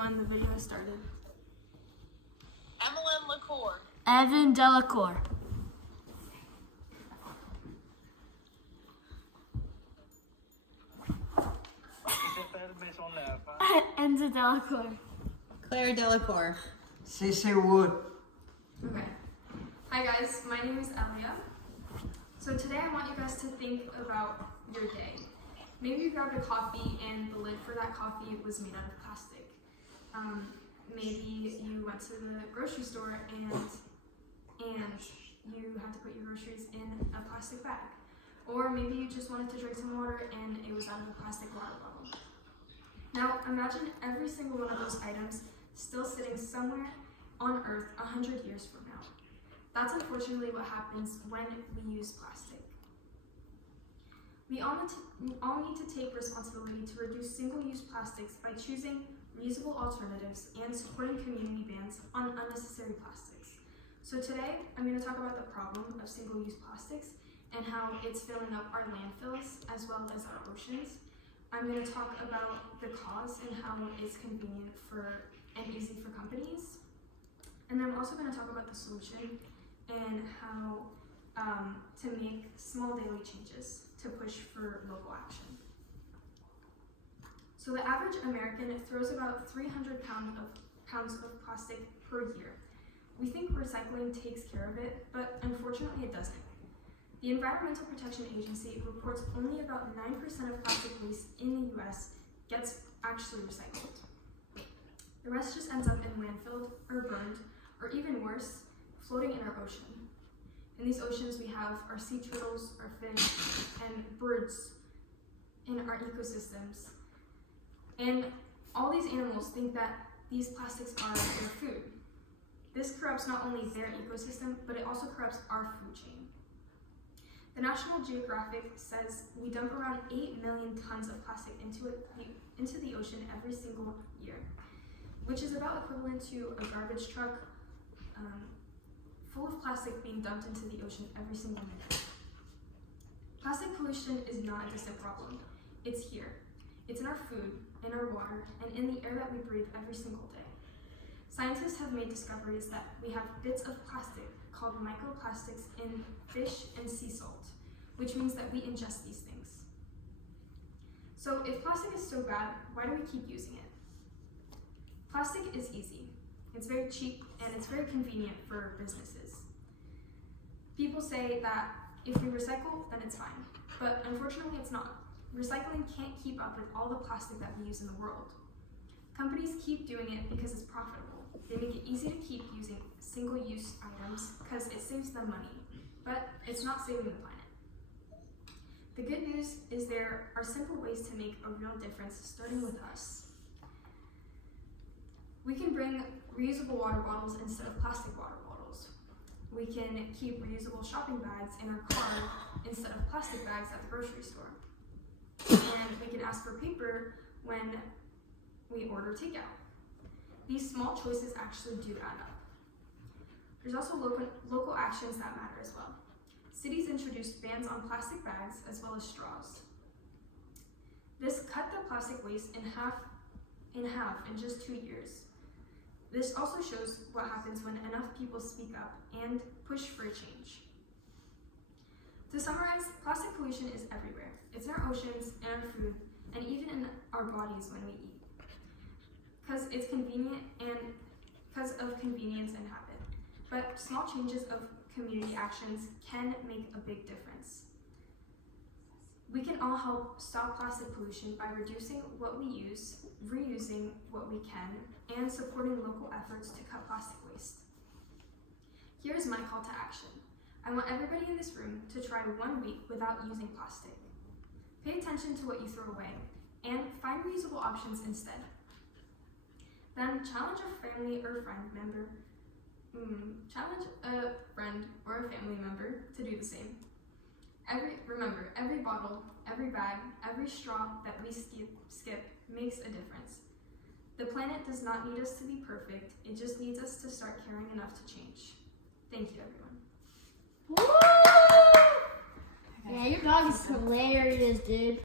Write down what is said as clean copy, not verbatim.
everyone, the video has started. Emmeline LaCour. Evan Delacour. Enza Delacour. Claire Delacour. CC Wood. Okay. Hi guys, my name is Elia. So today I want you guys to think about your day. Maybe you grabbed a coffee and the lid for that coffee was made out of plastic. Maybe you went to the grocery store and you had to put your groceries in a plastic bag. Or maybe you just wanted to drink some water and it was out of a plastic water bottle. Now imagine every single one of those items still sitting somewhere on Earth 100 years from now. That's unfortunately what happens when we use plastic. We all need to take responsibility to reduce single-use plastics by choosing reusable alternatives and supporting community bans on unnecessary plastics. So today, I'm going to talk about the problem of single-use plastics and how it's filling up our landfills as well as our oceans. I'm going to talk about the cause and how it's convenient and easy for companies. And then I'm also going to talk about the solution and how to make small daily changes to push for local action. So the average American throws about 300 pounds of plastic per year. We think recycling takes care of it, but unfortunately it doesn't. The Environmental Protection Agency reports only about 9% of plastic waste in the US gets actually recycled. The rest just ends up in landfill or burned, or even worse, floating in our ocean. In these oceans we have our sea turtles, our fish, and birds in our ecosystems. And all these animals think that these plastics are their food. This corrupts not only their ecosystem, but it also corrupts our food chain. The National Geographic says we dump around 8 million tons of plastic into the ocean every single year, which is about equivalent to a garbage truck full of plastic being dumped into the ocean every single minute. Plastic pollution is not a distant problem. It's here. It's in our food, in our water, and in the air that we breathe every single day. Scientists have made discoveries that we have bits of plastic called microplastics in fish and sea salt, which means that we ingest these things. So if plastic is so bad, why do we keep using it? Plastic is easy. It's very cheap and it's very convenient for businesses. People say that if we recycle, then it's fine, but unfortunately it's not. Recycling can't keep up with all the plastic that we use in the world. Companies keep doing it because it's profitable. They make it easy to keep using single-use items because it saves them money, but it's not saving the planet. The good news is there are simple ways to make a real difference, starting with us. We can bring reusable water bottles instead of plastic water bottles. We can keep reusable shopping bags in our car instead of plastic bags at the grocery store. And we can ask for paper when we order takeout. These small choices actually do add up. There's also local actions that matter as well. Cities introduced bans on plastic bags as well as straws. This cut the plastic waste in half in just 2 years. This also shows what happens when enough people speak up and push for a change. To summarize, plastic pollution is everywhere. It's in our oceans, in our food, and even in our bodies when we eat. Because it's convenient and because of convenience and habit. But small changes of community actions can make a big difference. We can all help stop plastic pollution by reducing what we use, reusing what we can, and supporting local efforts to cut plastic waste. Here's my call to action. I want everybody in this room to try 1 week without using plastic. Pay attention to what you throw away, and find reusable options instead. Then challenge a friend or a family member to do the same. Remember, every bottle, every bag, every straw that we skip makes a difference. The planet does not need us to be perfect, it just needs us to start caring enough to change. Thank you, everyone. Woo! Yeah, your dog is hilarious, dude.